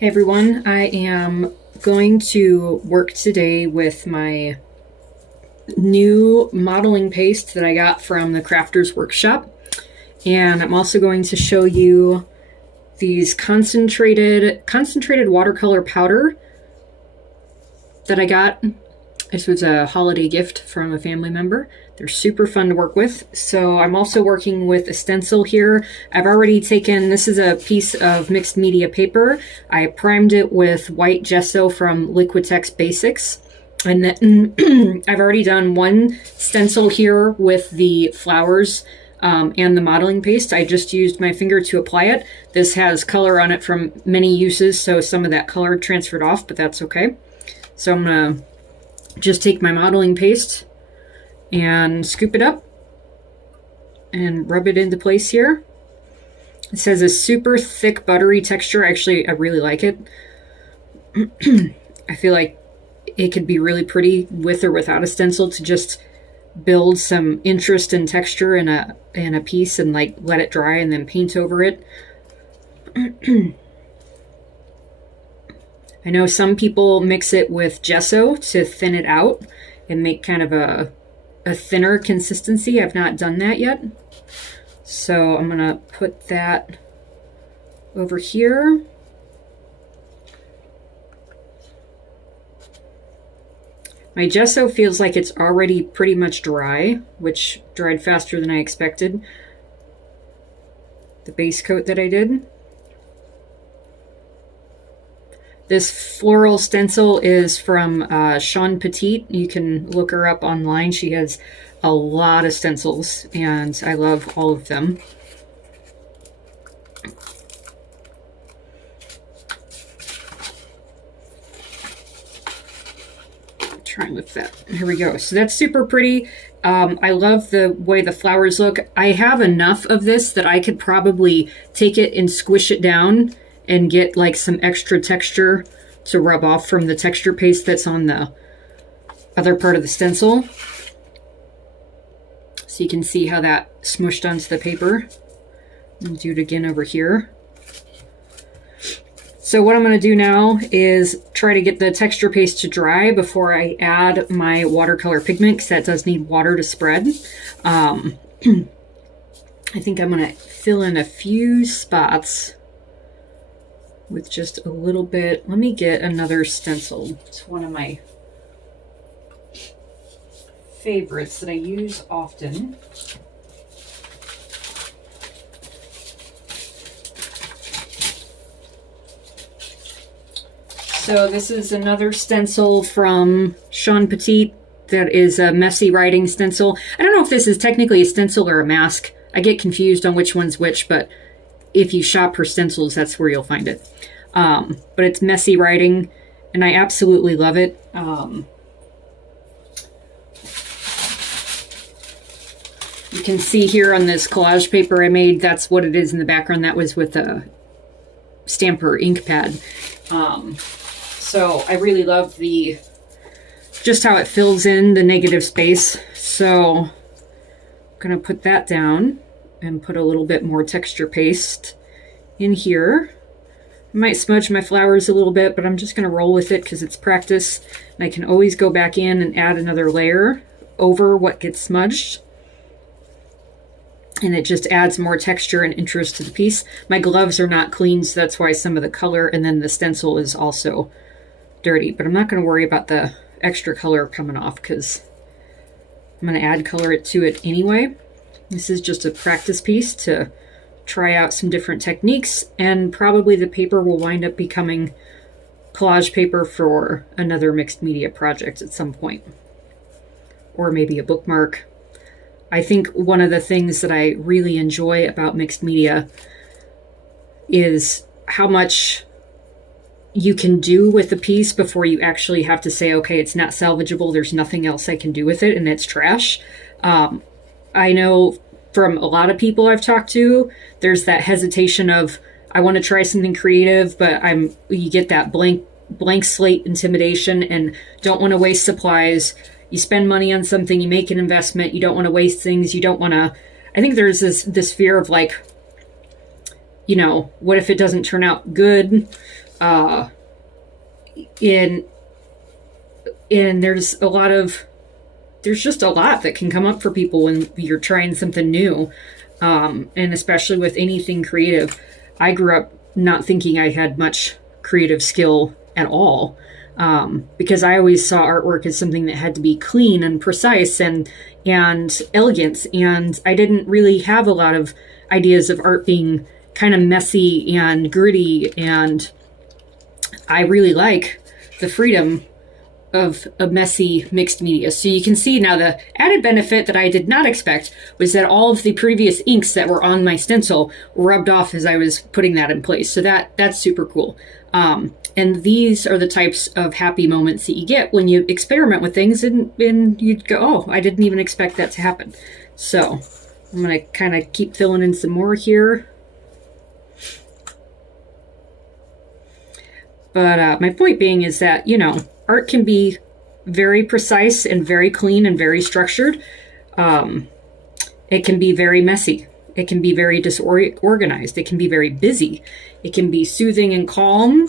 Hey everyone, I am going to work today with my new modeling paste that I got from the Crafters Workshop. And I'm also going to show you these concentrated watercolor powder that I got. This was a holiday gift from a family member. They're super fun to work with. So I'm also working with a stencil here. I've already taken, this is a piece of mixed media paper. I primed it with white gesso from Liquitex Basics. And then I've already done one stencil here with the flowers and the modeling paste. I just used my finger to apply it. This has color on it from many uses, so some of that color transferred off, but that's okay. So I'm gonna just take my modeling paste and scoop it up and rub it into place here. It says a super thick buttery texture. Actually, I really like it. I feel like it could be really pretty with or without a stencil to just build some interest and texture in a piece and like let it dry and then paint over it. I know some people mix it with gesso to thin it out and make kind of a thinner consistency. I've not done that yet. So I'm gonna put that over here. My gesso feels like it's already pretty much dry, which dried faster than I expected. The base coat that I did. This floral stencil is from Shawn Petit. You can look her up online. She has a lot of stencils, and I love all of them. Try and lift that. Here we go. So that's super pretty. I love the way the flowers look. I have enough of this that I could probably take it and squish it down and get like some extra texture to rub off from the texture paste that's on the other part of the stencil. So you can see how that smushed onto the paper. I'll do it again over here. So what I'm going to do now is try to get the texture paste to dry before I add my watercolor pigment, because that does need water to spread. I think I'm going to fill in a few spots with just a little bit. Let me get another stencil. It's one of my favorites that I use often. So this is another stencil from Shawn Petit that is a messy writing stencil. I don't know if this is technically a stencil or a mask. I get confused on which one's which, but if you shop for stencils, that's where you'll find it. But it's messy writing, and I absolutely love it. You can see here on this collage paper I made, that's what it is in the background. That was with a stamper ink pad. So I really love just how it fills in the negative space. So I'm gonna put that down and put a little bit more texture paste in here. I might smudge my flowers a little bit, but I'm just going to roll with it because it's practice. And I can always go back in and add another layer over what gets smudged. And it just adds more texture and interest to the piece. My gloves are not clean, so that's why some of the color, and then the stencil is also dirty. But I'm not going to worry about the extra color coming off because I'm going to add color to it anyway. This is just a practice piece to try out some different techniques, and probably the paper will wind up becoming collage paper for another mixed media project at some point. Or maybe a bookmark. I think one of the things that I really enjoy about mixed media is how much you can do with a piece before you actually have to say, okay, it's not salvageable, there's nothing else I can do with it, and it's trash. I know from a lot of people I've talked to, there's that hesitation of, I want to try something creative, but you get that blank slate intimidation and don't want to waste supplies. You spend money on something, you make an investment, you don't want to waste things, you don't want to, I think there's this fear of like, you know, what if it doesn't turn out good? in and there's just a lot that can come up for people when you're trying something new, and especially with anything creative. I grew up not thinking I had much creative skill at all, because I always saw artwork as something that had to be clean and precise and elegant, and I didn't really have a lot of ideas of art being kind of messy and gritty, and I really like the freedom of a messy mixed media. So you can see now the added benefit that I did not expect was that all of the previous inks that were on my stencil rubbed off as I was putting that in place. So that's super cool. And these are the types of happy moments that you get when you experiment with things and you go, oh, I didn't even expect that to happen. So I'm going to kind of keep filling in some more here. But my point being is that, art can be very precise and very clean and very structured. It can be very messy. It can be very disorganized. It can be very busy. It can be soothing and calm.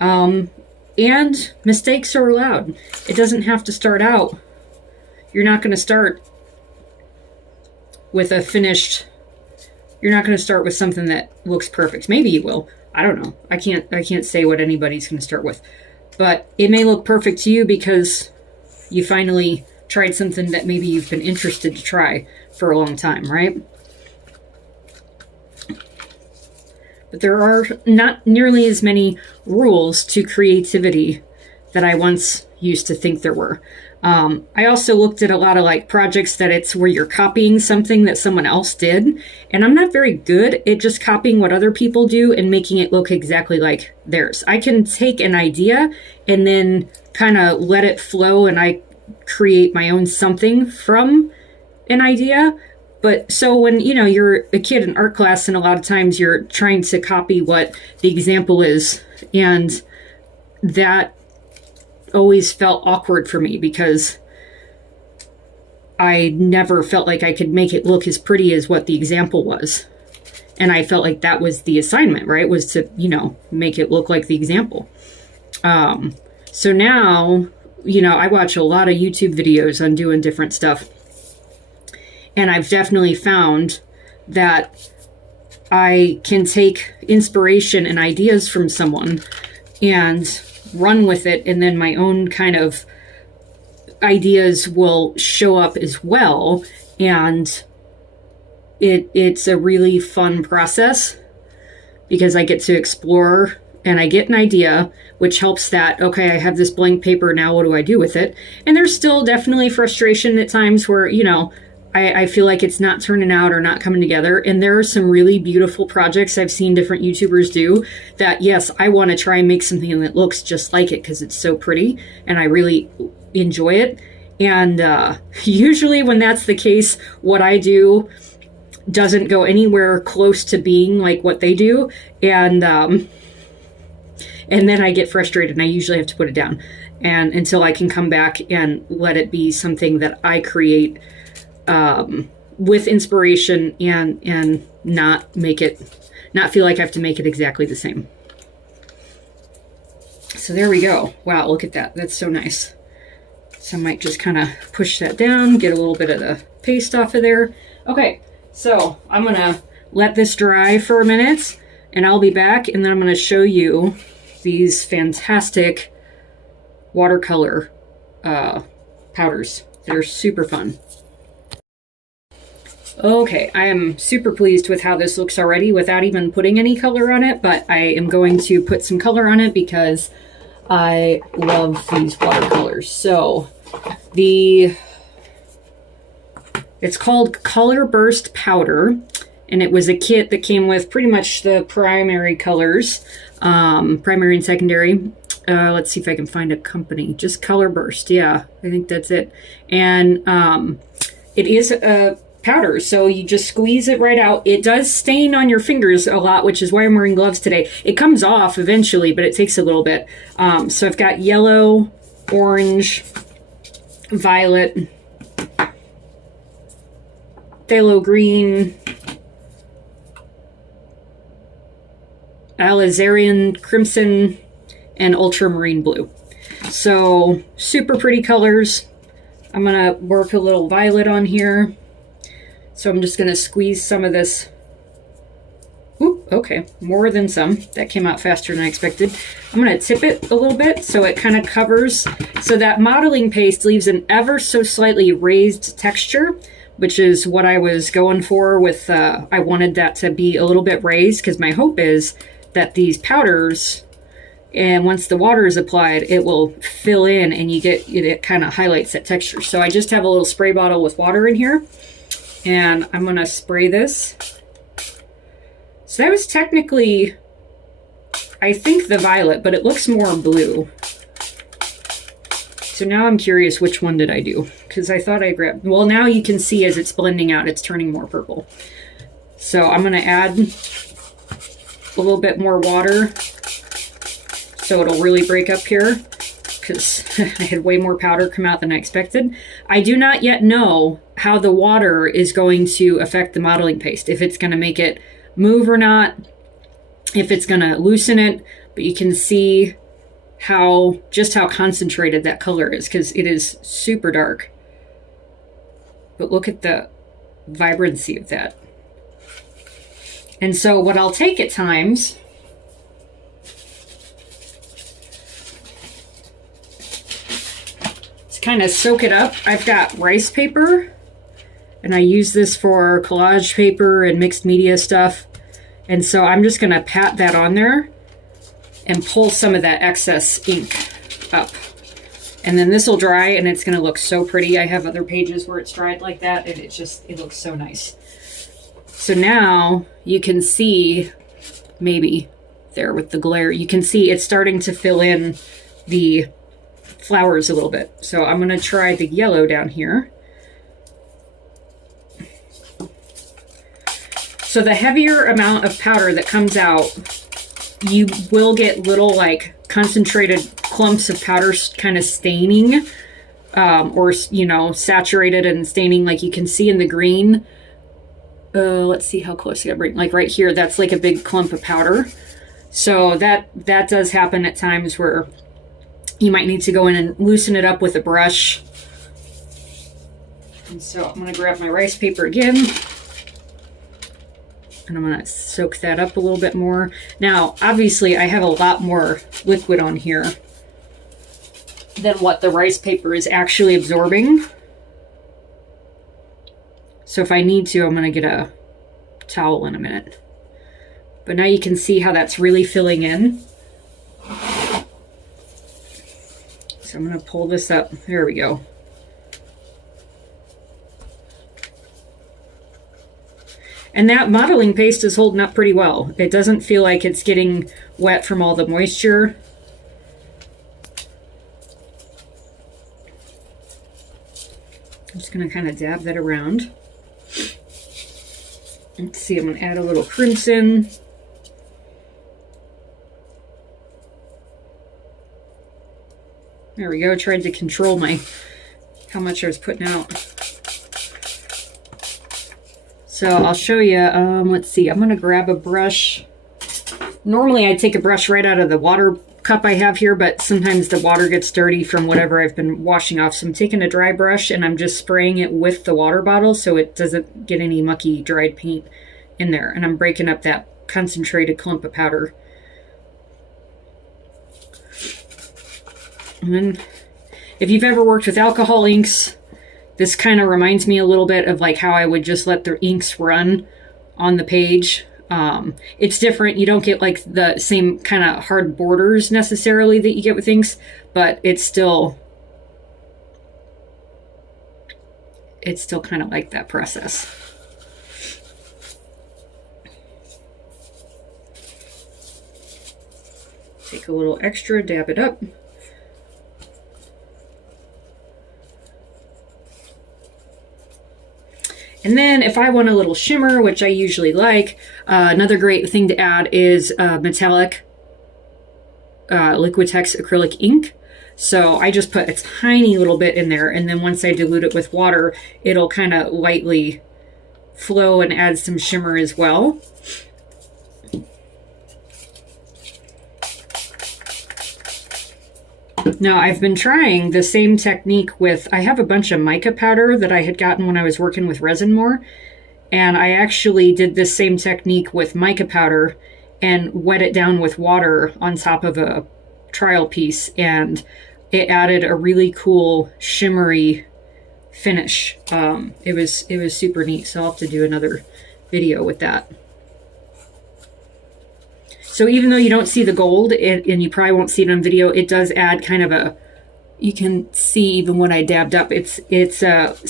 And mistakes are allowed. It doesn't have to start out. You're not going to start with you're not going to start with something that looks perfect. Maybe you will. I don't know. I can't say what anybody's going to start with. But it may look perfect to you because you finally tried something that maybe you've been interested to try for a long time, right? But there are not nearly as many rules to creativity that I once used to think there were. I also looked at a lot of projects that it's where you're copying something that someone else did. And I'm not very good at just copying what other people do and making it look exactly like theirs. I can take an idea and then kind of let it flow, and I create my own something from an idea. But so when, you're a kid in art class, and a lot of times you're trying to copy what the example is, and that always felt awkward for me because I never felt like I could make it look as pretty as what the example was. And I felt like that was the assignment, right? Was to, make it look like the example. So now, I watch a lot of YouTube videos on doing different stuff. And I've definitely found that I can take inspiration and ideas from someone and run with it, and then my own kind of ideas will show up as well. And it's a really fun process because I get to explore and I get an idea, which helps that, okay, I have this blank paper, now what do I do with it? And there's still definitely frustration at times where, I feel like it's not turning out or not coming together. And there are some really beautiful projects I've seen different YouTubers do that, yes, I want to try and make something that looks just like it because it's so pretty and I really enjoy it. And usually when that's the case, what I do doesn't go anywhere close to being like what they do. And then I get frustrated and I usually have to put it down and until I can come back and let it be something that I create with inspiration and not feel like I have to make it exactly the same. So there we go. Wow, look at that. That's so nice. So I might just kind of push that down, get a little bit of the paste off of there. Okay, so I'm going to let this dry for a minute and I'll be back, and then I'm going to show you these fantastic watercolor powders that are super fun. Okay, I am super pleased with how this looks already without even putting any color on it, but I am going to put some color on it because I love these watercolors. So it's called Color Burst Powder, and it was a kit that came with pretty much the primary colors, primary and secondary. Let's see if I can find a company. Just Color Burst. Yeah, I think that's it. And it is a powder, so you just squeeze it right out. It does stain on your fingers a lot, which is why I'm wearing gloves today. It comes off eventually, but it takes a little bit. So I've got yellow, orange, violet, phthalo green, alizarin crimson, and ultramarine blue. So super pretty colors. I'm gonna work a little violet on here. So I'm just gonna squeeze some of this. Oop, okay, more than some. That came out faster than I expected. I'm gonna tip it a little bit so it kind of covers. So that modeling paste leaves an ever so slightly raised texture, which is what I was going for with, I wanted that to be a little bit raised because my hope is that these powders, and once the water is applied, it will fill in and you get, it kind of highlights that texture. So I just have a little spray bottle with water in here and I'm gonna spray this. So that was technically, I think, the violet, but it looks more blue. So now I'm curious, which one did I do? Because I thought I grabbed, well, now you can see as it's blending out, it's turning more purple. So I'm gonna add a little bit more water so it'll really break up here, because I had way more powder come out than I expected. I do not yet know how the water is going to affect the modeling paste, if it's gonna make it move or not, if it's gonna loosen it, but you can see just how concentrated that color is, because it is super dark. But look at the vibrancy of that. And so what I'll take at times to kind of soak it up, I've got rice paper, and I use this for collage paper and mixed media stuff. And so I'm just gonna pat that on there and pull some of that excess ink up. And then this will dry and it's gonna look so pretty. I have other pages where it's dried like that and it looks so nice. So now you can see, maybe there with the glare, you can see it's starting to fill in the flowers a little bit. So I'm gonna try the yellow down here. So the heavier amount of powder that comes out, you will get little like concentrated clumps of powder kind of staining, or, you know, saturated and staining, like you can see in the green. Let's see how close I gotta bring, like right here, that's like a big clump of powder. So that does happen at times where you might need to go in and loosen it up with a brush. And so I'm gonna grab my rice paper again. And I'm gonna soak that up a little bit more. Now, obviously I have a lot more liquid on here than what the rice paper is actually absorbing. So if I need to, I'm gonna get a towel in a minute. But now you can see how that's really filling in. So I'm gonna pull this up, there we go. And that modeling paste is holding up pretty well. It doesn't feel like it's getting wet from all the moisture. I'm just gonna kind of dab that around. Let's see, I'm gonna add a little crimson. There we go, tried to control how much I was putting out. So I'll show you, let's see, I'm gonna grab a brush. Normally I'd take a brush right out of the water cup I have here, but sometimes the water gets dirty from whatever I've been washing off. So I'm taking a dry brush and I'm just spraying it with the water bottle so it doesn't get any mucky dried paint in there. And I'm breaking up that concentrated clump of powder. And then if you've ever worked with alcohol inks, this kind of reminds me a little bit of like how I would just let the inks run on the page. It's different. You don't get like the same kind of hard borders necessarily that you get with inks, but it's still kind of like that process. Take a little extra, dab it up. And then if I want a little shimmer, which I usually like, another great thing to add is metallic Liquitex acrylic ink. So I just put a tiny little bit in there, and then once I dilute it with water, it'll kind of lightly flow and add some shimmer as well. Now, I've been trying the same technique with, I have a bunch of mica powder that I had gotten when I was working with resin more, and I actually did this same technique with mica powder and wet it down with water on top of a trial piece, and it added a really cool shimmery finish. It was super neat, so I'll have to do another video with that. So even though you don't see the gold, and you probably won't see it on video, it does add kind of a, you can see even when I dabbed up, it's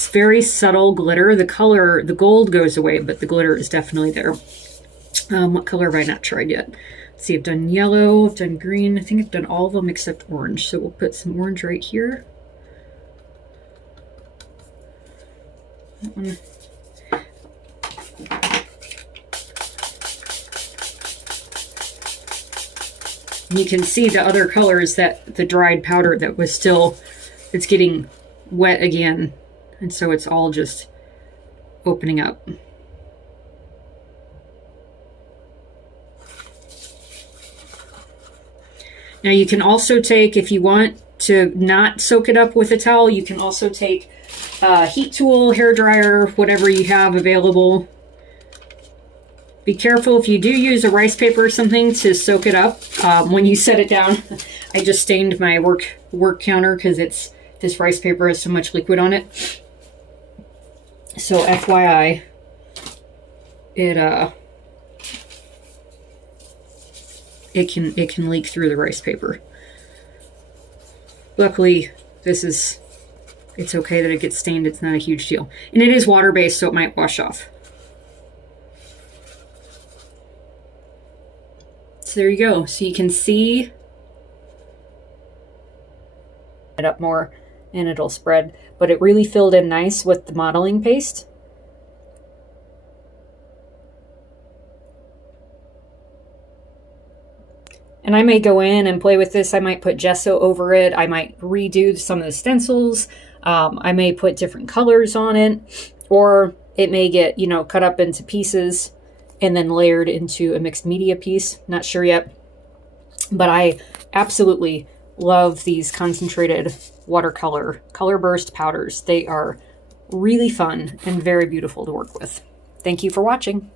very subtle glitter. The color, the gold goes away, but the glitter is definitely there. What color have I not tried yet? Let's see, I've done yellow, I've done green. I think I've done all of them except orange. So we'll put some orange right here. That one. You can see the other colors, that the dried powder that was still, it's getting wet again. And so it's all just opening up. Now you can also take, if you want to not soak it up with a towel, you can also take a heat tool, hair dryer, whatever you have available. Be careful if you do use a rice paper or something to soak it up when you set it down. I just stained my work counter because this rice paper has so much liquid on it. So FYI, it can leak through the rice paper. Luckily, it's okay that it gets stained. It's not a huge deal. And it is water-based, so it might wash off. So there you go. So you can see it up more and it'll spread, but it really filled in nice with the modeling paste. And I may go in and play with this. I might put gesso over it. I might redo some of the stencils. I may put different colors on it, or it may get, cut up into pieces and then layered into a mixed media piece. Not sure yet, but I absolutely love these concentrated watercolor color burst powders. They are really fun and very beautiful to work with. Thank you for watching.